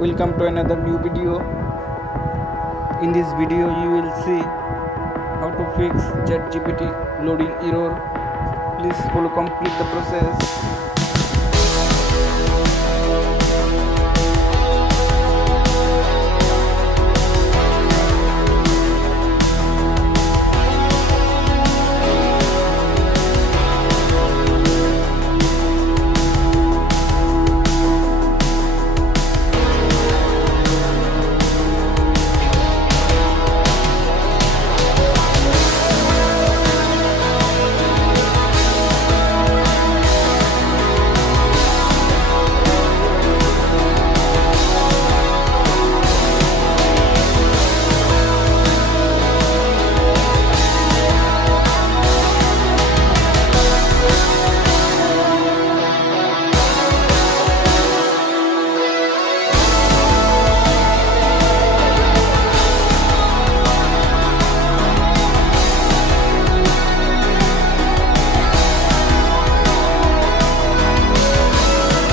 Welcome to another new video. In this video you will see how to fix ChatGPT loading error. Please follow complete the process.